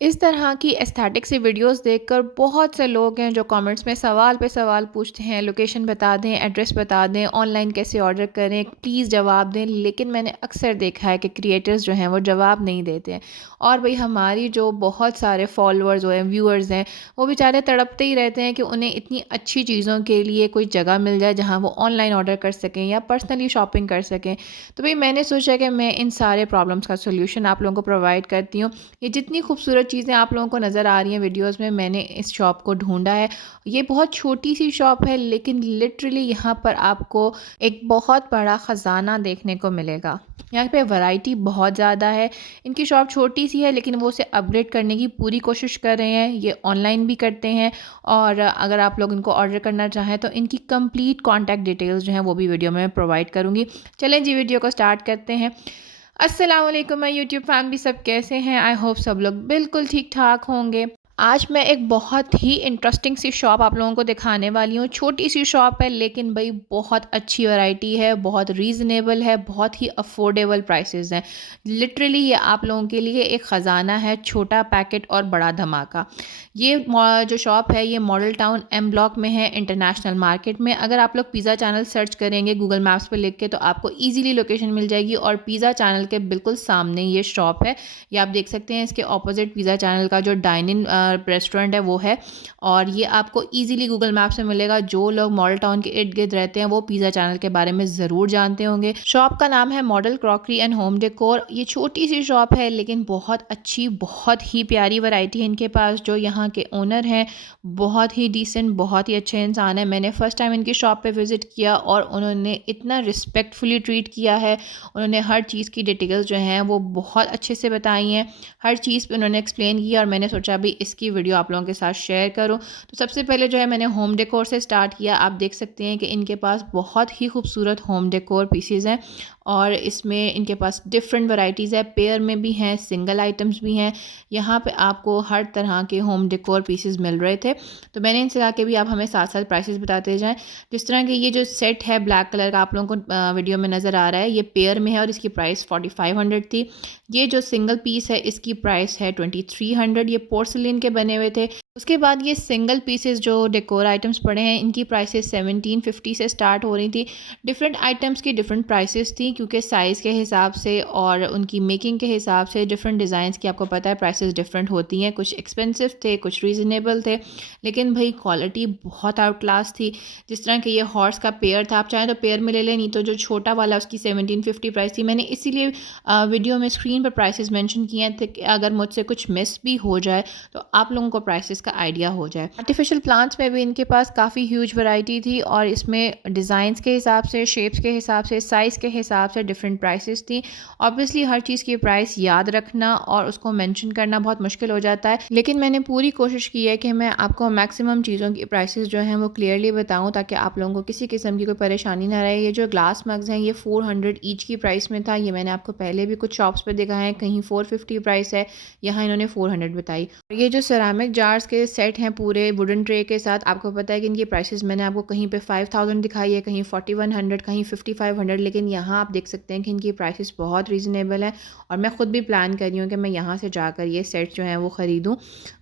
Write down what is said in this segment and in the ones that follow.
इस तरह की एस्थेटिक सी वीडियोस देखकर बहुत से लोग हैं जो कमेंट्स में सवाल पे सवाल पूछते हैं, लोकेशन बता दें, एड्रेस बता दें, ऑनलाइन कैसे ऑर्डर करें, प्लीज़ जवाब दें। लेकिन मैंने अक्सर देखा है कि क्रिएटर्स जो हैं वो जवाब नहीं देते हैं। और भाई हमारी जो बहुत सारे फॉलोअर्स हैं, व्यूअर्स हैं, वो बेचारे तड़पते ही रहते हैं कि उन्हें इतनी अच्छी चीज़ों के लिए कोई जगह मिल जाए जहाँ वो ऑनलाइन ऑर्डर कर सकें या पर्सनली शॉपिंग कर सकें। तो भाई मैंने सोचा कि मैं इन सारे प्रॉब्लम्स का सोल्यूशन आप लोगों को प्रोवाइड करती हूँ। ये जितनी खूबसूरत चीज़ें आप लोगों को नज़र आ रही हैं वीडियोस में, मैंने इस शॉप को ढूंढा है। ये बहुत छोटी सी शॉप है लेकिन लिटरली यहाँ पर आपको एक बहुत बड़ा ख़जाना देखने को मिलेगा। यहाँ पे वैरायटी बहुत ज़्यादा है। इनकी शॉप छोटी सी है लेकिन वो उसे अपग्रेड करने की पूरी कोशिश कर रहे हैं। ये ऑनलाइन भी करते हैं और अगर आप लोग इनको ऑर्डर करना चाहें तो इनकी कंप्लीट कॉन्टैक्ट डिटेल्स जो हैं वो भी वीडियो में प्रोवाइड करूँगी। चलें जी, वीडियो को स्टार्ट करते हैं। अस्सलाम वालेकुम माय यूट्यूब फैमिली, सब कैसे हैं? आई होप सब लोग बिल्कुल ठीक ठाक होंगे। आज मैं एक बहुत ही इंटरेस्टिंग सी शॉप आप लोगों को दिखाने वाली हूँ। छोटी सी शॉप है लेकिन भाई बहुत अच्छी वैरायटी है, बहुत रीज़नेबल है, बहुत ही अफोर्डेबल प्राइसेस हैं। लिटरली ये आप लोगों के लिए एक ख़जाना है, छोटा पैकेट और बड़ा धमाका। ये जो शॉप है ये मॉडल टाउन एम ब्लॉक में है, इंटरनेशनल मार्केट में। अगर आप लोग पिज़्ज़ा चैनल सर्च करेंगे गूगल मैप्स पे लिख के तो आपको ईजिली लोकेशन मिल जाएगी और पिज़्ज़ा चैनल के बिल्कुल सामने ये शॉप है। ये आप देख सकते हैं, इसके ऑपोजिट पिज़्ज़ा चैनल का जो डाइन इन रेस्टोरेंट है वो है। और ये आपको ईजिली गूगल मैप्स में मिलेगा। जो लोग मॉडल टाउन के इर्द गिर्द रहते हैं वो पिज़्ज़ा चैनल के बारे में ज़रूर जानते होंगे। शॉप का नाम है model crockery and home decor. ये छोटी सी शॉप है लेकिन बहुत अच्छी, बहुत ही प्यारी वैरायटी है इनके पास। जो यहाँ के ओनर हैं बहुत ही डिसेंट, बहुत ही अच्छे इंसान है। मैंने फ़र्स्ट टाइम इनकी शॉप पे विज़िट किया और उन्होंने इतना रिस्पेक्टफुली ट्रीट किया है। उन्होंने हर चीज़ की डिटेल्स जो हैं वो बहुत अच्छे से बताई हैं। हर चीज़ पे उन्होंने एक्सप्लेन किया और मैंने सोचा अभी इसकी वीडियो आप लोगों के साथ शेयर करूँ। तो सबसे पहले जो है मैंने होम डेकोर से स्टार्ट किया। आप देख सकते हैं कि इनके पास बहुत ही खूबसूरत होम डेकोर पीसेज़ हैं और इसमें इनके पास डिफरेंट वैराइटीज़ है। पेयर में भी हैं, सिंगल आइटम्स भी हैं। यहाँ पे आपको हर तरह के होम डेकोर पीसेस मिल रहे थे। तो मैंने इनसे कहा कि भी आप हमें साथ साथ प्राइसेस बताते जाएं। जिस तरह के ये जो सेट है ब्लैक कलर का आप लोगों को वीडियो में नज़र आ रहा है, ये पेयर में है और इसकी प्राइस 4500 थी। ये जो सिंगल पीस है इसकी प्राइस है 2300। ये पोर्सलिन के बने हुए थे। उसके बाद ये सिंगल पीसेस जो डेकोर आइटम्स पड़े हैं इनकी प्राइसेस 1750 से स्टार्ट हो रही थी। डिफरेंट आइटम्स की डिफरेंट प्राइसेस थी क्योंकि साइज़ के हिसाब से और उनकी मेकिंग के हिसाब से डिफरेंट डिज़ाइंस की आपको पता है प्राइसेस डिफरेंट होती हैं। कुछ एक्सपेंसिव थे, कुछ रीज़नेबल थे, लेकिन भाई क्वालिटी बहुत आउट क्लास थी। जिस तरह के ये हॉर्स का पेयर था, आप चाहें तो पेयर में ले लें, नहीं तो जो छोटा वाला उसकी 1750 प्राइस थी। मैंने इसीलिए वीडियो में स्क्रीन पर प्राइसेस मेंशन किए थे कि अगर मुझसे कुछ मिस भी हो जाए तो आप लोगों को प्राइसेस का आइडिया हो जाए। आर्टिफिशियल प्लांट्स में भी इनके पास काफ़ी ह्यूज वैरायटी थी और इसमें डिज़ाइंस के हिसाब से, शेप्स के हिसाब से, साइज़ के हिसाब से डिफरेंट प्राइसेस थी। ऑब्वियसली हर चीज़ की प्राइस याद रखना और उसको मेंशन करना बहुत मुश्किल हो जाता है, लेकिन मैंने पूरी कोशिश की है कि मैं आपको मैक्सिमम चीज़ों की प्राइसेस जो हैं वो क्लियरली बताऊं ताकि आप लोगों को किसी किस्म की कोई परेशानी ना रहे। ये जो ग्लास मग्स हैं ये 400 ईच की प्राइस में था। ये मैंने आपको पहले भी कुछ शॉप्स पे दिखाया है, कहीं 450 प्राइस है, यहाँ इन्होंने 400 बताई। ये जो सेरामिक जार्स के सेट हैं पूरे वुडन ट्रे के साथ, आपको पता है कि इनकी प्राइसेस मैंने आपको कहीं पे 5000 दिखाई है, कहीं 4100, कहीं 5500, लेकिन यहाँ आप देख सकते हैं कि इनकी प्राइसेस बहुत रीज़नेबल है। और मैं ख़ुद भी प्लान कर रही हूँ कि मैं यहाँ से जाकर ये सेट जो हैं वो ख़रीदूँ।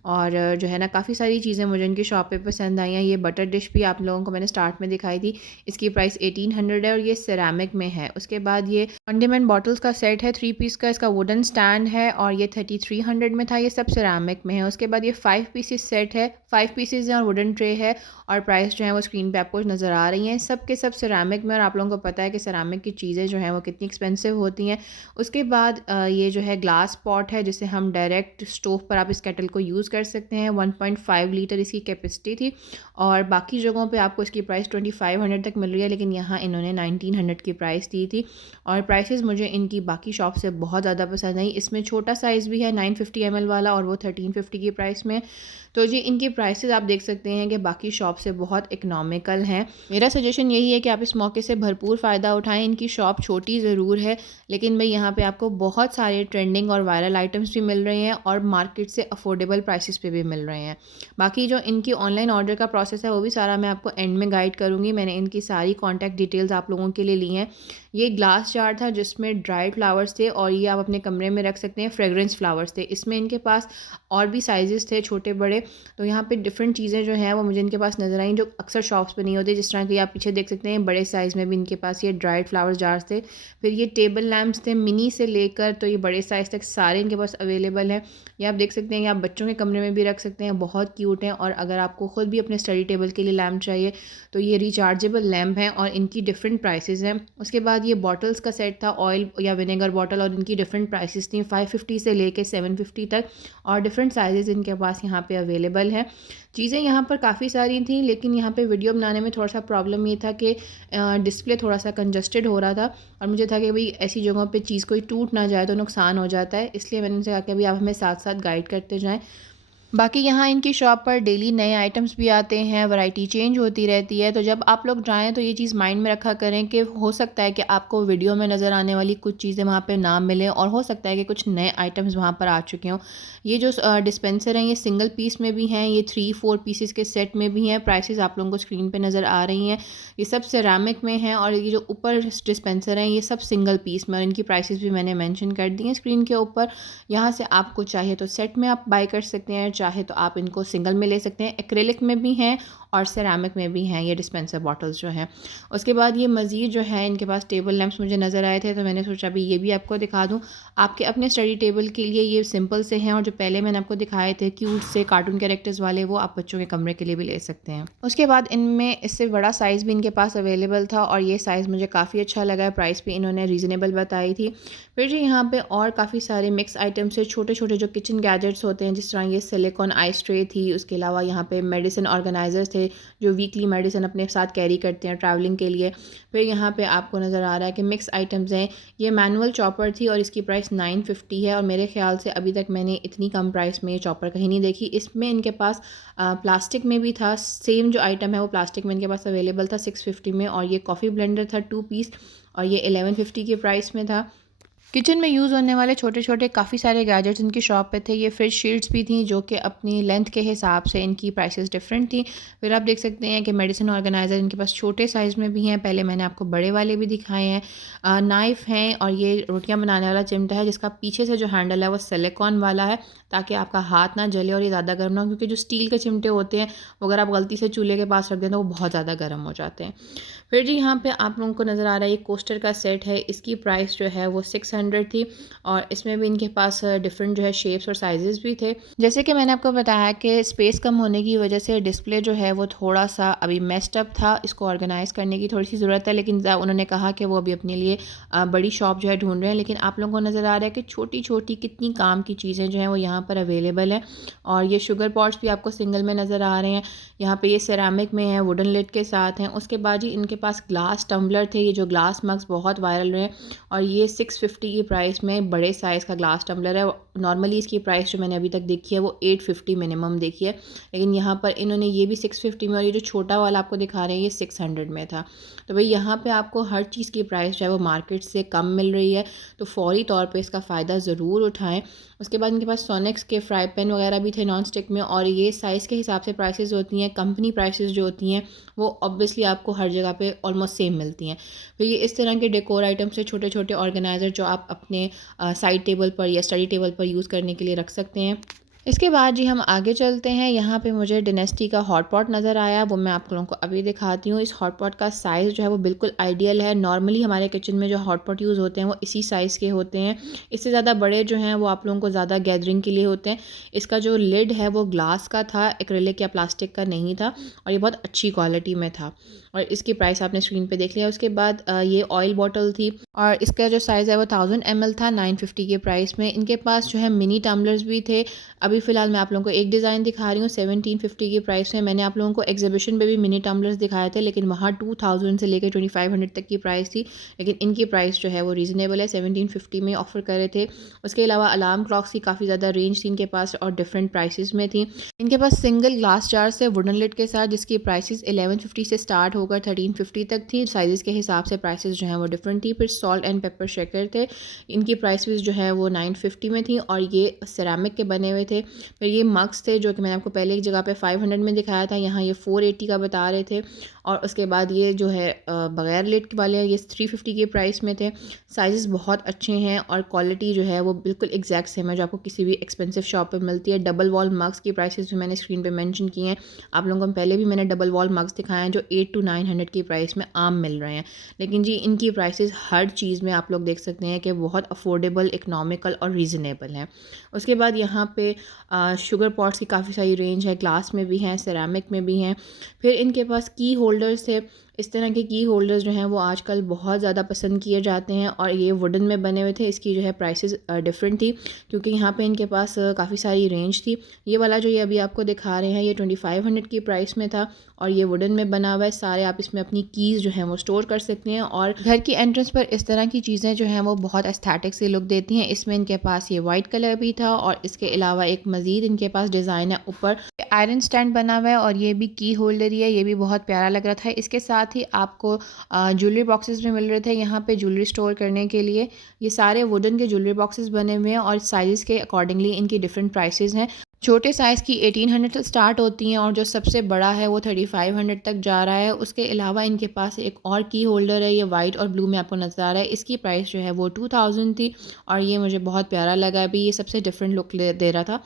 और जो है ना काफ़ी सारी चीज़ें मुझे इनकी शॉप पे पसंद आई हैं। ये बटर डिश भी आप लोगों को मैंने स्टार्ट में दिखाई थी, इसकी प्राइस 1800 है और ये सेरामिक में है। उसके बाद ये कंडीमेंट बॉटल्स का सेट है 3 पीस का, इसका वुडन स्टैंड है और ये 3300 में था। ये सब सेरामिक में है। उसके बाद ये 5 पीसेस सेट है, 5 पीसेस हैं और वुडन ट्रे है और प्राइस जो है वो स्क्रीन पे आपको नज़र आ रही हैं। सब के सब सेरामिक में और आप लोगों को पता है कि सेरामिक की चीज़ें जो हैं वो कितनी एक्सपेंसिव होती हैं। उसके बाद ये जो है ग्लास पॉट है जिसे हम डायरेक्ट स्टोव पर आप इस केटल को यूज़ कर सकते हैं। 1.5 लीटर इसकी कैपेसिटी थी और बाकी जगहों पे आपको इसकी प्राइस 2500 तक मिल रही है, लेकिन यहाँ इन्होंने 1900 की प्राइस दी थी। और प्राइसेस मुझे इनकी बाकी शॉप से बहुत ज़्यादा पसंद आई। इसमें छोटा साइज़ भी है 950 ml वाला और वो 1350 की प्राइस में। तो जी इनकी प्राइसेस आप देख सकते हैं कि बाकी शॉप से बहुत इकनॉमिकल हैं। मेरा सजेशन यही है कि आप इस मौके से भरपूर फ़ायदा उठाएं। इनकी शॉप छोटी ज़रूर है लेकिन भाई यहाँ पे आपको बहुत सारे ट्रेंडिंग और वायरल आइटम्स भी मिल रहे हैं और मार्केट से अफोर्डेबल प्राइसेस पे भी मिल रहे हैं। बाकी जो इनकी ऑनलाइन ऑर्डर का प्रोसेस है वो भी सारा मैं आपको एंड में गाइड करूँगी। मैंने इनकी सारी कॉन्टैक्ट डिटेल्स आप लोगों के लिए ली हैं। ये ग्लास जार था जिसमें ड्राइड फ्लावर्स थे और ये आप अपने कमरे में रख सकते हैं। फ्रेगरेंस फ्लावर्स थे इसमें। इनके पास और भी साइज़ेस थे छोटे बड़े। तो यहाँ पे डिफरेंट चीज़ें जो हैं वो मुझे इनके पास नज़र आई जो अक्सर शॉप्स पे नहीं होती। जिस तरह की आप पीछे देख सकते हैं बड़े साइज़ में भी इनके पास ये ड्राइड फ्लावर्स जार्स थे। फिर ये टेबल लैम्प्स थे मिनी से लेकर तो ये बड़े साइज़ तक सारे इनके पास अवेलेबल हैं। ये आप देख सकते हैं, ये आप बच्चों के कमरे में भी रख सकते हैं, बहुत क्यूट हैं। और अगर आपको ख़ुद भी अपने स्टडी टेबल के लिए लैम्प चाहिए तो ये रिचार्जेबल लैम्प हैं और इनकी डिफरेंट प्राइसेस हैं। उसके बाद ये बॉटल्स का सेट था, ऑयल या विनेगर बॉटल, और इनकी डिफरेंट प्राइसेस थी 550 से लेके 750 तक। और डिफरेंट साइजेस इनके पास यहाँ पे अवेलेबल है। चीज़ें यहाँ पर काफ़ी सारी थी, लेकिन यहाँ पे वीडियो बनाने में थोड़ा सा प्रॉब्लम ये था कि डिस्प्ले थोड़ा सा कंजस्टेड हो रहा था और मुझे था कि भाई ऐसी जगहों पे चीज़ कोई टूट ना जाए तो नुकसान हो जाता है। इसलिए मैंने उनसे कहा कि भाई आप हमें साथ साथ गाइड करते जाएँ। बाकी यहाँ इनकी शॉप पर डेली नए आइटम्स भी आते हैं, वैरायटी चेंज होती रहती है। तो जब आप लोग जाएँ तो ये चीज़ माइंड में रखा करें कि हो सकता है कि आपको वीडियो में नज़र आने वाली कुछ चीज़ें वहाँ पे ना मिलें और हो सकता है कि कुछ नए आइटम्स वहाँ पर आ चुके हों। ये जो डिस्पेंसर हैं ये सिंगल पीस में भी हैं, ये 3-4 पीसेस के सेट में भी हैं। प्राइसेस आप लोगों को स्क्रीन पे नज़र आ रही हैं। ये सब सिरेमिक में हैं और ये जो ऊपर डिस्पेंसर हैं ये सब सिंगल पीस में, और इनकी प्राइसेस भी मैंने मेंशन कर दी हैं स्क्रीन के ऊपर। यहाँ से आपको चाहिए तो सेट में आप बाय कर सकते हैं, चाहे तो आप इनको सिंगल में ले सकते हैं। एक्रेलिक में भी हैं और सिरेमिक में भी हैं ये डिस्पेंसर बॉटल्स जो हैं। उसके बाद ये मज़ीद जो है इनके पास टेबल लैंप्स मुझे नज़र आए थे तो मैंने सोचा भी ये भी आपको दिखा दूँ। आपके अपने स्टडी टेबल के लिए ये सिंपल से हैं, और जो पहले मैंने आपको दिखाए थे क्यूट से कार्टून कैरेक्टर्स वाले वो आप बच्चों के कमरे के लिए भी ले सकते हैं। उसके बाद इनमें इससे बड़ा साइज़ भी इनके पास अवेलेबल था और ये साइज़ मुझे काफ़ी अच्छा लगा। प्राइस भी इन्होंने रीज़नेबल बताई थी। फिर जी यहाँ पे और काफ़ी सारे मिक्स आइटम्स है, छोटे छोटे जो किचन गैजेट्स होते हैं, जिस तरह ये सिलिकॉन आइस ट्रे थी। उसके अलावा यहाँ पे मेडिसिन ऑर्गेनाइजर्स थे जो वीकली मेडिसिन अपने साथ कैरी करते हैं ट्रैवलिंग के लिए। फिर यहाँ पे आपको नज़र आ रहा है कि मिक्स आइटम्स हैं। ये मैनुअल चॉपर थी और इसकी प्राइस 950 है, और मेरे ख्याल से अभी तक मैंने इतनी कम प्राइस में ये चॉपर कहीं नहीं देखी। इसमें इनके पास प्लास्टिक में भी था, सेम जो आइटम है वो प्लास्टिक में इनके पास अवेलेबल था 650 में। और ये कॉफ़ी ब्लेंडर था 2 पीस और ये 1150 के प्राइस में था। किचन में यूज़ होने वाले छोटे छोटे काफ़ी सारे गैजेट्स इनकी शॉप पे थे। ये फ्रिज शीट्स भी थी जो कि अपनी लेंथ के हिसाब से इनकी प्राइसेस डिफरेंट थी। फिर आप देख सकते हैं कि मेडिसिन ऑर्गेनाइज़र इनके पास छोटे साइज़ में भी हैं, पहले मैंने आपको बड़े वाले भी दिखाए हैं। नाइफ़ हैं और ये रोटियां बनाने वाला चिमटा है जिसका पीछे से जो हैंडल है वो सिलिकॉन वाला है ताकि आपका हाथ ना जले और ये ज़्यादा गर्म ना हो, क्योंकि जो स्टील के चिमटे होते हैं वो अगर आप गलती से चूल्हे के पास रख दें तो वो बहुत ज़्यादा गर्म हो जाते हैं। फिर जी यहाँ पे आप लोगों को नज़र आ रहा है ये कोस्टर का सेट है। इसकी प्राइस जो है वो 600 थी और इसमें भी इनके पास डिफरेंट जो है शेप्स और साइजेस भी थे। जैसे कि मैंने आपको बताया कि स्पेस कम होने की वजह से डिस्प्ले जो है वो थोड़ा सा अभी मेस्ड अप था, इसको ऑर्गेनाइज़ करने की थोड़ी सी ज़रूरत है। लेकिन उन्होंने कहा कि वो अभी अपने लिए बड़ी शॉप जो है ढूंढ रहे हैं। लेकिन आप लोगों को नज़र आ रहा है कि छोटी छोटी कितनी काम की चीज़ें जो हैं वो यहाँ पर अवेलेबल हैं। और ये शुगर पॉट्स भी आपको सिंगल में नज़र आ रहे हैं। यहाँ पे ये सिरेमिक में है, वुडन लिड के साथ हैं। उसके बाद जी इनके पास ग्लास टम्बलर थे, ये जो ग्लास मग्स बहुत वायरल रहे और ये 650 की प्राइस में बड़े साइज़ का ग्लास टम्बलर है। नॉर्मली इसकी प्राइस जो मैंने अभी तक देखी है वो 850 मिनिमम देखी है, लेकिन यहाँ पर इन्होंने ये भी 650 में और ये जो छोटा वाला आपको दिखा रहे हैं ये 600 में था। तो भाई यहाँ पे आपको हर चीज़ की प्राइस जो है वो मार्केट से कम मिल रही है, तो फौरी तौर पे इसका फ़ायदा ज़रूर उठाएं। उसके बाद इनके पास सोनेक्स के फ्राई पैन वगैरह भी थे नॉन स्टिक में, और ये साइज़ के हिसाब से प्राइसेस होती हैं। कंपनी प्राइसेस जो होती हैं वो ऑब्वियसली आपको हर जगह पे ऑलमोस्ट सेम मिलती हैं। फिर ये इस तरह के डेकोर आइटम्स से छोटे छोटे ऑर्गेनाइज़र जो आप अपने साइड टेबल पर या स्टडी टेबल पर यूज़ करने के लिए रख सकते हैं। इसके बाद जी हम आगे चलते हैं। यहाँ पे मुझे डिनेस्टी का हॉट पॉट नज़र आया, वो मैं आप लोगों को अभी दिखाती हूँ। इस हॉट पॉट का साइज़ जो है वो बिल्कुल आइडियल है। नॉर्मली हमारे किचन में जो हॉट पॉट यूज़ होते हैं वो इसी साइज़ के होते हैं। इससे ज़्यादा बड़े जो हैं वो आप लोगों को ज़्यादा गैदरिंग के लिए होते हैं। इसका जो लिड है वो ग्लास का था, एक्रेलिक या प्लास्टिक का नहीं था, और ये बहुत अच्छी क्वालिटी में था। और इसकी प्राइस आपने स्क्रीन पे देख लिया। उसके बाद ये ऑयल बॉटल थी और इसका जो साइज़ है वो 1000 ml था 950 के प्राइस में। इनके पास जो है मिनी टम्बलर्स भी थे। अभी फ़िलहाल मैं आप लोगों को एक डिज़ाइन दिखा रही हूँ 1750 की प्राइस में। मैंने आप लोगों को एग्जीबिशन में भी मिनी टम्बलर्स दिखाए थे, लेकिन वहाँ 2000 से लेकर 2500 तक की प्राइस थी, लेकिन इनकी प्राइस जो है वो रीज़नेबल है, 1750 में ऑफ़र करे थे। उसके अलावा अलार्म क्लॉक्स की काफ़ी ज़्यादा रेंज थी इनके पास और डिफरेंट प्राइसेस में थी। इनके पास सिंगल ग्लास जार से वुडन लिड के साथ, जिसकी प्राइसेस 1150 से स्टार्ट होकर 1350 तक थी। साइज़ के हिसाब से प्राइसेस जो हैं वो डिफरेंट थी। फिर सॉल्ट एंड पेपर शेकर थे, इनकी प्राइस जो है वो 950 में थी और ये सिरेमिक के बने हुए थे। फिर ये मग्स थे जो कि मैंने आपको पहले एक जगह पे 500 में दिखाया था, यहाँ ये 480 का बता रहे थे। और उसके बाद ये जो है बग़ैर लिड वाले हैं, ये 350 के प्राइस में थे। साइज़ बहुत अच्छे हैं और क्वालिटी जो है वो बिल्कुल एग्जैक्ट सेम है जो आपको किसी भी एक्सपेंसिव शॉप पे मिलती है। डबल वॉल मग्स की प्राइसेस भी मैंने स्क्रीन पे मेंशन किए हैं। आप लोगों को पहले भी मैंने डबल वॉल मग्स दिखाए हैं जो 800 to 900 की प्राइस में आम मिल रहे हैं। लेकिन जी इनकी प्राइसेस हर चीज़ में आप लोग देख सकते हैं कि बहुत अफोर्डेबल, इकनॉमिकल और रीज़नेबल हैं। उसके बाद यहाँ पे शुगर पॉट्स की काफ़ी सारी रेंज है, ग्लास में भी हैं, सेरामिक में भी हैं। फिर इनके पास की होल्डर्स थे। इस तरह के की होल्डर्स जो हैं वो आजकल बहुत ज़्यादा पसंद किए जाते हैं और ये वुडन में बने हुए थे। इसकी जो है प्राइसेस डिफरेंट थी क्योंकि यहाँ पे इनके पास काफ़ी सारी रेंज थी। ये वाला जो ये अभी आपको दिखा रहे हैं ये 2500 की प्राइस में था और ये वुडन में बना हुआ है। सारे आप इसमें अपनी कीज़ जो हैं वो स्टोर कर सकते हैं और घर की एंट्रेंस पर इस तरह की चीज़ें जो हैं वो बहुत एस्थेटिक से लुक देती हैं। इसमें इनके पास ये वाइट कलर भी था और इसके अलावा एक मज़ीद इनके पास डिज़ाइन है। ऊपर आयरन स्टैंड बना हुआ है और ये भी की होल्डर ही है, ये भी बहुत प्यारा लग रहा था। इसके साथ ही आपको ज्वेलरी बॉक्सेस भी मिल रहे थे यहाँ पे ज्वेलरी स्टोर करने के लिए। ये सारे वुडन के ज्वेलरी बॉक्सेस बने हुए हैं और साइज़ के अकॉर्डिंगली इनकी डिफरेंट प्राइसेस हैं। छोटे साइज़ की 1800 से स्टार्ट होती हैं और जो सबसे बड़ा है वो 3500 तक जा रहा है। उसके अलावा इनके पास एक और की होल्डर है, ये वाइट और ब्लू में आपको नज़र आ रहा है। इसकी प्राइस जो है वो 2000 थी और ये मुझे बहुत प्यारा लगा। अभी ये सबसे डिफरेंट लुक दे रहा था।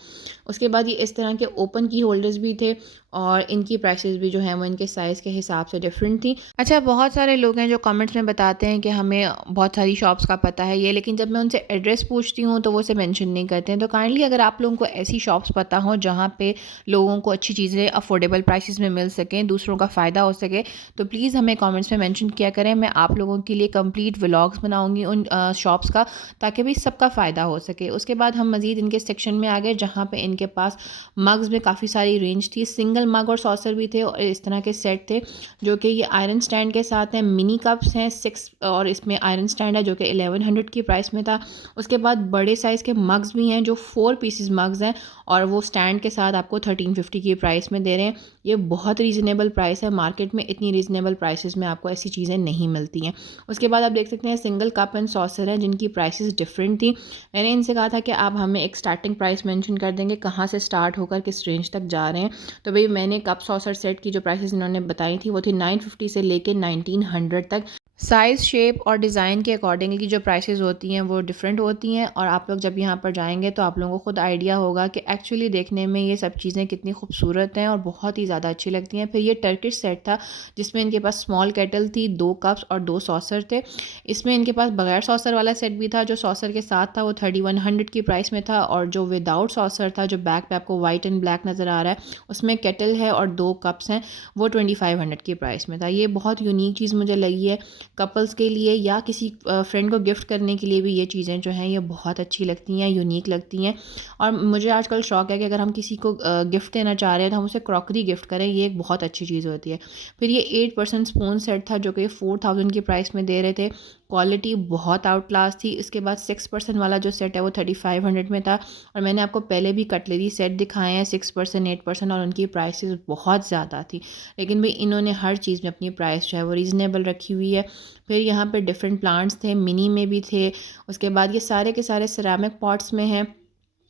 उसके बाद ये इस तरह के ओपन की होल्डर्स भी थे और इनकी प्राइसेस भी जो है वो इनके साइज़ के हिसाब से डिफरेंट थी। अच्छा, बहुत सारे लोग हैं जो कमेंट्स में बताते हैं कि हमें बहुत सारी शॉप्स का पता है ये, लेकिन जब मैं उनसे एड्रेस पूछती हूँ तो वो उसे मेंशन नहीं करते हैं। तो काइंडली अगर आप लोगों को ऐसी शॉप्स पता हो जहाँ पे लोगों को अच्छी चीज़ें अफोर्डेबल प्राइसेस में मिल सकें, दूसरों का फ़ायदा हो सके, तो प्लीज़ हमें कमेंट्स में मेंशन किया करें। मैं आप लोगों के लिए कंप्लीट व्लॉग्स बनाऊंगी उन शॉप्स का, ताकि भी सबका फ़ायदा हो सके। उसके बाद हम मज़ीद इनके सेक्शन में आ गए जहाँ पे इनके पास मग्स में काफ़ी सारी रेंज थी। सिंगल मग और सॉसर भी थे और इस तरह के सेट थे जो कि ये आयरन स्टैंड के साथ हैं। मिनी कप्स हैं 6 और इसमें आयरन स्टैंड है जो कि 1100 की प्राइस में था। उसके बाद बड़े साइज़ के मग्स भी हैं जो 4 पीसेस मग्स हैं और वो स्टैंड के साथ आपको 1350 की प्राइस में दे रहे हैं। ये बहुत रीज़नेबल प्राइस है, मार्केट में इतनी रीज़नेबल प्राइसेस में आपको ऐसी चीज़ें नहीं मिलती हैं। उसके बाद आप देख सकते हैं सिंगल कप एंड सॉसर हैं जिनकी प्राइसेस डिफरेंट थी। मैंने इनसे कहा था कि आप हमें एक स्टार्टिंग प्राइस मेंशन कर देंगे कहाँ से स्टार्ट होकर किस रेंज तक जा रहे हैं। तो भाई मैंने कप सॉसर सेट की जो प्राइसेस इन्होंने बताई थी वो थी 950 से लेके 1900 तक। साइज़, शेप और डिज़ाइन के अकॉर्डिंगली जो प्राइसेस होती हैं वो डिफरेंट होती हैं और आप लोग जब यहाँ पर जाएंगे तो आप लोगों को खुद आइडिया होगा कि एक्चुअली देखने में ये सब चीज़ें कितनी खूबसूरत हैं और बहुत ही ज़्यादा अच्छी लगती हैं। फिर ये टर्किश सेट था जिसमें इनके पास स्मॉल केटल थी, 2 कप्स और 2 सॉसर थे। इसमें इनके पास बगैर सॉसर वाला सेट भी था। जो सॉसर के साथ था वो 3100 की प्राइस में था और जो विदाउट सॉसर था, जो बैक पे आपको वाइट एंड ब्लैक नज़र आ रहा है, उसमें केटल है और 2 कप्स हैं, वो 2500 की प्राइस में था। ये बहुत यूनिक चीज़ मुझे लगी है। कपल्स के लिए या किसी फ्रेंड को गिफ्ट करने के लिए भी ये चीज़ें जो हैं ये बहुत अच्छी लगती हैं, यूनिक लगती हैं। और मुझे आजकल शौक है कि अगर हम किसी को गिफ्ट देना चाह रहे हैं तो हम उसे क्रॉकरी गिफ्ट करें, ये एक बहुत अच्छी चीज़ होती है। फिर ये 8% स्पून सेट था जो कि 4000 की प्राइस में दे रहे थे। क्वालिटी बहुत आउट क्लास थी। इसके बाद 6% वाला जो सेट है वो 3500 में था और मैंने आपको पहले भी कटलरी सेट दिखाए हैं 6%, 8% और उनकी प्राइसेस बहुत ज़्यादा थी। लेकिन भाई इन्होंने हर चीज़ में अपनी प्राइस जो है वो रीज़नेबल रखी हुई है। फिर यहाँ पे डिफरेंट प्लांट्स थे, मिनी में भी थे। उसके बाद ये सारे के सारे सिरेमिक पॉट्स में हैं,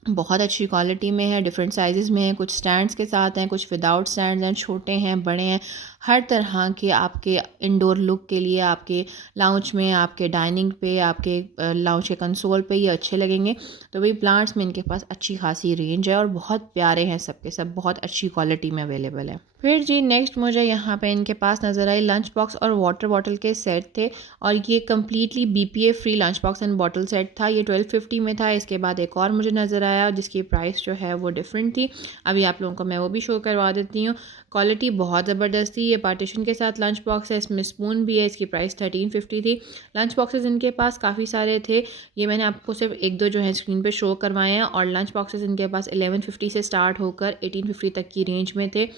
बहुत अच्छी क्वालिटी में है, डिफरेंट साइज़ में है। कुछ स्टैंड्स के साथ हैं, कुछ विदाउट स्टैंड्स हैं, छोटे हैं, बड़े हैं। हर तरह के आपके इंडोर लुक के लिए आपके लाउंज में, आपके डाइनिंग पे, आपके लाउंज के कंसोल पे ये अच्छे लगेंगे। तो भाई प्लांट्स में इनके पास अच्छी खासी रेंज है और बहुत प्यारे हैं सबके सब, बहुत अच्छी क्वालिटी में अवेलेबल है। फिर जी नेक्स्ट मुझे यहाँ पे इनके पास नज़र आई लंच बॉक्स और वाटर बॉटल के सेट थे और ये completely BPA free lunch box and bottle set था। ये 1250 में था। इसके बाद एक और मुझे नज़र आया जिसकी प्राइस जो है वो डिफरेंट थी। अभी आप लोगों को मैं वो भी शो करवा देती हूँ। क्वालिटी बहुत ज़बरदस्त थी। ये पार्टीशन के साथ लंच बॉक्स है, इसमें स्पून भी है। इसकी प्राइस 1350 थी। लंच बॉक्सेस इनके पास काफ़ी सारे थे, ये मैंने आपको सिर्फ एक दो जो है स्क्रीन पे शो करवाए हैं। और लंच बॉक्सेस इनके पास 1150 से स्टार्ट होकर 1850 तक की रेंज में थे।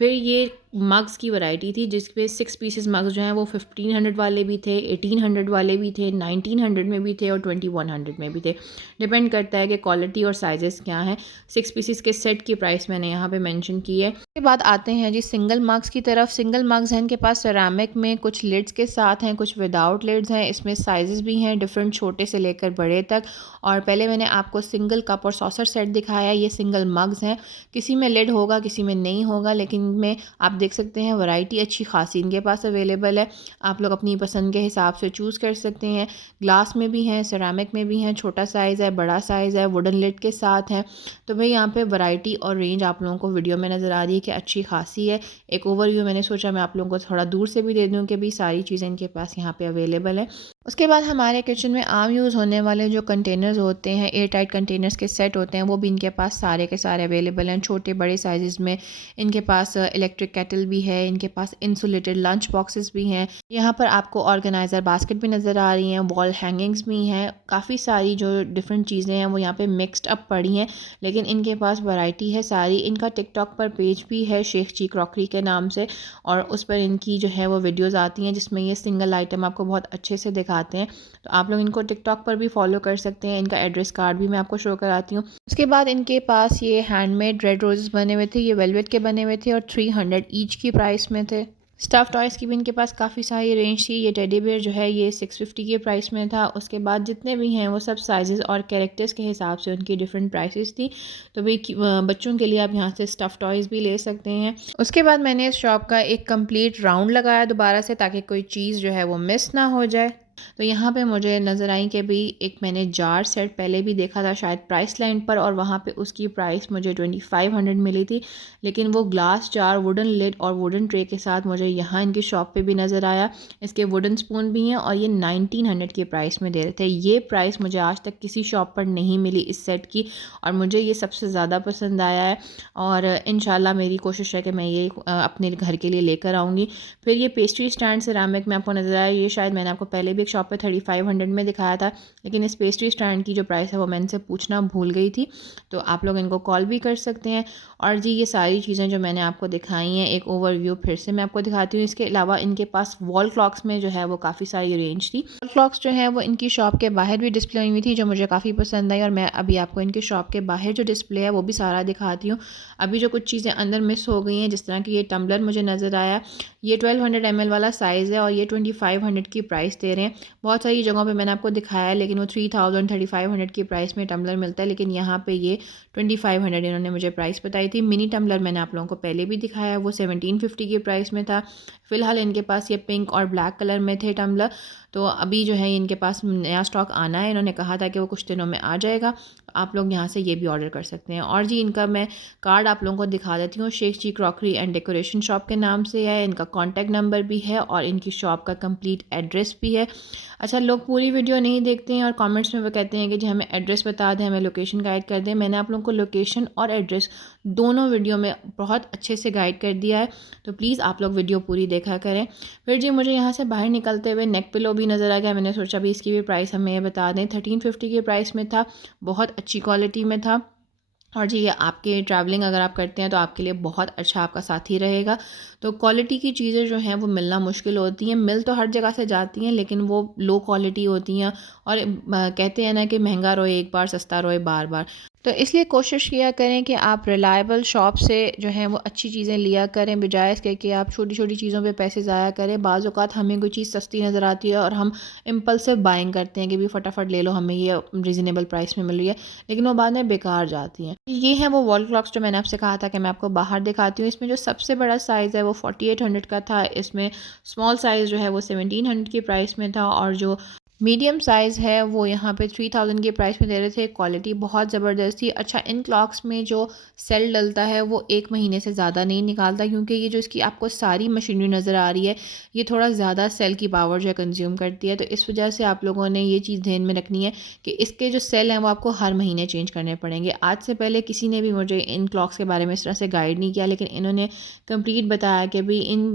फिर ये मग्स की वैरायटी थी जिसमें 6 पीसेस मग्स जो हैं वो 1500 वाले भी थे, 1800 वाले भी थे, 1900 में भी थे और 2100 में भी थे। डिपेंड करता है कि क्वालिटी और साइजेस क्या हैं। 6 पीसेस के सेट की प्राइस मैंने यहाँ पे मेंशन की है। उसके बाद आते हैं जी सिंगल मग्स की तरफ। सिंगल मग्स हैं इनके पास सेरामिक में, कुछ लिड्स के साथ हैं, कुछ विदाउट लिड्स हैं। इसमें साइजेस भी हैं डिफरेंट, छोटे से लेकर बड़े तक। और पहले मैंने आपको सिंगल कप और सॉसर सेट दिखाया, ये सिंगल मग्स हैं। किसी में लिड होगा, किसी में नहीं होगा, लेकिन इनमें आप देख सकते हैं वैरायटी अच्छी खासी इनके पास अवेलेबल है। आप लोग अपनी पसंद के हिसाब से चूज़ कर सकते हैं। ग्लास में भी हैं, सेरामिक में भी हैं, छोटा साइज़ है, बड़ा साइज़ है, वुडन लिड के साथ हैं। तो भाई यहाँ पे वैरायटी और रेंज आप लोगों को वीडियो में नज़र आ रही है कि अच्छी खासी है। एक ओवरव्यू मैंने सोचा मैं आप लोगों को थोड़ा दूर से भी दे दूँ कि भी सारी चीज़ें इनके पास यहाँ पे अवेलेबल है। उसके बाद हमारे किचन में आम यूज़ होने वाले जो कंटेनर्स होते हैं, एयर टाइट कंटेनर्स के सेट होते हैं, वो भी इनके पास सारे के सारे अवेलेबल हैं, छोटे बड़े साइज़ में। इनके पास इलेक्ट्रिक केटल भी है, इनके पास इंसुलेटेड लंच बॉक्सेस भी हैं। यहाँ पर आपको ऑर्गेनाइज़र बास्केट भी नज़र आ रही हैं, वॉल हैंगिंग्स भी हैं। काफ़ी सारी जो डिफरेंट चीज़ें हैं वो यहाँ पे मिक्सड अप पड़ी हैं, लेकिन इनके पास वैरायटी है सारी। इनका टिकटॉक पर पेज भी है शेख जी क्रॉकरी के नाम से, और उस पर इनकी जो है वो वीडियोज़ आती हैं जिसमें ये सिंगल आइटम आपको बहुत अच्छे से दिखाते हैं। तो आप लोग इनको टिकटॉक पर भी फॉलो कर सकते हैं। इनका एड्रेस कार्ड भी मैं आपको शो कराती हूँ। उसके बाद इनके पास ये हैंडमेड रेड रोजेस बने हुए थे, ये वेलवेट के बने हुए थे और 300 ईच की प्राइस में थे। स्टफ़ टॉयज़ की भी इनके पास काफ़ी सारी रेंज थी। ये टेडी बेयर जो है ये 650 के प्राइस में था। उसके बाद जितने भी हैं वो सब साइज़ और कैरेक्टर्स के हिसाब से उनकी डिफरेंट प्राइसेस थी। तो भाई बच्चों के लिए आप यहाँ से स्टफ़ टॉयज़ भी ले सकते हैं। उसके बाद मैंने इस शॉप का एक कंप्लीट राउंड लगाया दोबारा से, ताकि कोई चीज़ जो है वो मिस ना हो जाए। तो यहाँ पे मुझे नज़र आई कि भाई एक मैंने जार सेट पहले भी देखा था शायद प्राइस लाइन पर, और वहाँ पे उसकी प्राइस मुझे 2500 मिली थी। लेकिन वो ग्लास जार, वुडन लिड और वुडन ट्रे के साथ मुझे यहाँ इनकी शॉप पे भी नज़र आया। इसके वुडन स्पून भी हैं और ये 1900 की प्राइस में दे रहे थे। ये प्राइस मुझे आज तक किसी शॉप पर नहीं मिली इस सेट की, और मुझे ये सबसे ज़्यादा पसंद आया है। और इंशाल्लाह मेरी कोशिश है कि मैं ये अपने घर के लिए लेकर आऊँगी। फिर ये पेस्ट्री स्टैंड सिरामिक में आपको नज़र आया, ये शायद मैंने आपको पहले भी शॉप पे 3500 में दिखाया था, लेकिन इस पेस्ट्री स्टैंड की जो प्राइस है वो मैं इनसे पूछना भूल गई थी। तो आप लोग इनको कॉल भी कर सकते हैं। और जी ये सारी चीज़ें जो मैंने आपको दिखाई हैं, एक ओवरव्यू फिर से मैं आपको दिखाती हूँ। इसके अलावा इनके पास वॉल क्लॉक्स में जो है वो काफ़ी सारी रेंज थी। वॉल क्लॉक्स जो है वो इनकी शॉप के बाहर भी डिस्प्ले हुई थी, जो मुझे काफ़ी पसंद आई, और मैं अभी आपको इनकी शॉप के बाहर जो डिस्प्ले है वो भी सारा दिखाती हूँ। अभी जो कुछ चीज़ें अंदर मिस हो गई हैं, जिस तरह की ये टम्बलर मुझे नज़र आया, ये 1200 ml वाला साइज़ है और ये 2500 की प्राइस दे रहे हैं। बहुत सारी जगहों पे मैंने आपको दिखाया है, लेकिन वो 3000 3500 की प्राइस में टम्बलर मिलता है, लेकिन यहाँ पे ये 2500 इन्होंने मुझे प्राइस बताई थी। मिनी टम्बलर मैंने आप लोगों को पहले भी दिखाया है, वो 1750 की प्राइस में था। फ़िलहाल इनके पास ये पिंक और ब्लैक कलर में थे टम्बलर। तो अभी जो है इनके पास नया स्टॉक आना है, इन्होंने कहा था कि वो कुछ दिनों में आ जाएगा। आप लोग यहाँ से ये भी ऑर्डर कर सकते हैं। और जी इनका मैं कार्ड आप लोगों को दिखा देती हूँ। शेख जी क्रॉकरी एंड डेकोरेशन शॉप के नाम से है, इनका कॉन्टैक्ट नंबर भी है और इनकी शॉप का कंप्लीट एड्रेस भी है। अच्छा, लोग पूरी वीडियो नहीं देखते हैं और कमेंट्स में वो कहते हैं कि जी हमें एड्रेस बता दें, हमें लोकेशन गाइड कर दें। मैंने आप लोगों को लोकेशन और एड्रेस दोनों वीडियो में बहुत अच्छे से गाइड कर दिया है, तो प्लीज़ आप लोग वीडियो पूरी देखा करें। फिर जी मुझे यहाँ से बाहर निकलते हुए नेक पिलो भी नज़र आ गया। मैंने सोचा भी इसकी भी प्राइस हमें ये बता दें। 1350 की प्राइस में था, बहुत अच्छी क्वालिटी में था। और जी ये आपके ट्रैवलिंग अगर आप करते हैं तो आपके लिए बहुत अच्छा आपका साथी रहेगा। तो क्वालिटी की चीज़ें जो हैं वो मिलना मुश्किल होती हैं, मिल तो हर जगह से जाती हैं, लेकिन वो लो क्वालिटी होती हैं। और कहते हैं ना कि महंगा रोए एक बार, सस्ता रोए बार बार। तो इसलिए कोशिश किया करें कि आप रिलायबल शॉप से जो है वो अच्छी चीज़ें लिया करें, बजाय इसके कि आप छोटी छोटी चीज़ों पे पैसे ज़ाया करें। बाज़ औक़ात हमें कोई चीज़ सस्ती नज़र आती है और हम इम्पल्सिव बाइंग करते हैं कि भी फटाफट ले लो, हमें ये रीज़नेबल प्राइस में मिल रही है, लेकिन वो बाद में बेकार जाती हैं। ये हैं वो वॉल क्लॉक्स जो मैंने आपसे कहा था कि मैं आपको बाहर दिखाती हूँ। इसमें जो सबसे बड़ा साइज़ है वो 4800 का था। इसमें स्मॉल साइज़ जो है वो 1700 की प्राइस में था, और जो मीडियम साइज़ है वो यहाँ पे 3000 के प्राइस में दे रहे थे। क्वालिटी बहुत ज़बरदस्त थी। अच्छा, इन क्लॉक्स में जो सेल डलता है वो 1 महीने से ज़्यादा नहीं निकालता, क्योंकि ये जो इसकी आपको सारी मशीनरी नज़र आ रही है ये थोड़ा ज़्यादा सेल की पावर जो है कंज्यूम करती है। तो इस वजह से आप लोगों ने ये चीज़ ध्यान में रखनी है कि इसके जो सेल हैं वो आपको हर महीने चेंज करने पड़ेंगे। आज से पहले किसी ने भी मुझे इन क्लॉक्स के बारे में इस तरह से गाइड नहीं किया, लेकिन इन्होंने कंप्लीट बताया कि भाई इन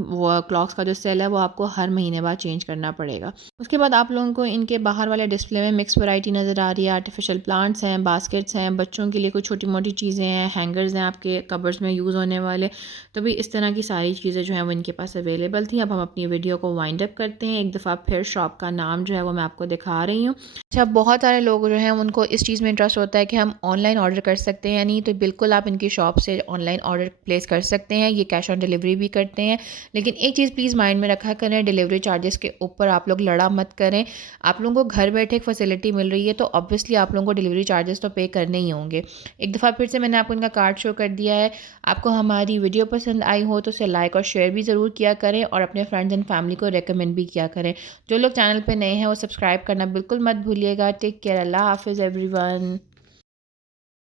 क्लॉक्स का जो सेल है वो आपको हर महीने बाद चेंज करना पड़ेगा। उसके बाद आप लोगों को इनके बाहर वाले डिस्प्ले में मिक्स वैरायटी नज़र आ रही है। आर्टिफिशियल प्लांट्स हैं, बास्केट्स हैं, बच्चों के लिए कुछ छोटी मोटी चीज़ें हैं, हैंगर्स हैं आपके कबर्ड्स में यूज़ होने वाले। तो भी इस तरह की सारी चीज़ें जो हैं वो इनके पास अवेलेबल थी। अब हम अपनी वीडियो को वाइंड अप करते हैं। एक दफ़ा फिर शॉप का नाम जो है वो मैं आपको दिखा रही हूँ। अच्छा, बहुत सारे लोग जो हैं उनको इस चीज़ में इंटरेस्ट होता है कि हम ऑनलाइन ऑर्डर कर सकते हैं या नहीं, तो बिल्कुल आप इनकी शॉप से ऑनलाइन ऑर्डर प्लेस कर सकते हैं। ये कैश ऑन डिलीवरी भी करते हैं। लेकिन एक चीज़ प्लीज़ माइंड में रखा करें, डिलीवरी चार्जेस के ऊपर आप लोग लड़ा मत करें। आप लोगों को घर बैठे एक फैसिलिटी मिल रही है तो ऑब्वियसली आप लोगों को डिलीवरी चार्जेस तो पे करने ही होंगे। एक दफ़ा फिर से मैंने आपको इनका कार्ड शो कर दिया है। आपको हमारी वीडियो पसंद आई हो तो उसे लाइक और शेयर भी ज़रूर किया करें और अपने फ्रेंड्स एंड फैमिली को रेकमेंड भी किया करें। जो लोग चैनल पे नए हैं वो सब्सक्राइब करना बिल्कुल मत भूलिएगा। टेक केयर, अल्लाह हाफ़िज़ एवरीवन।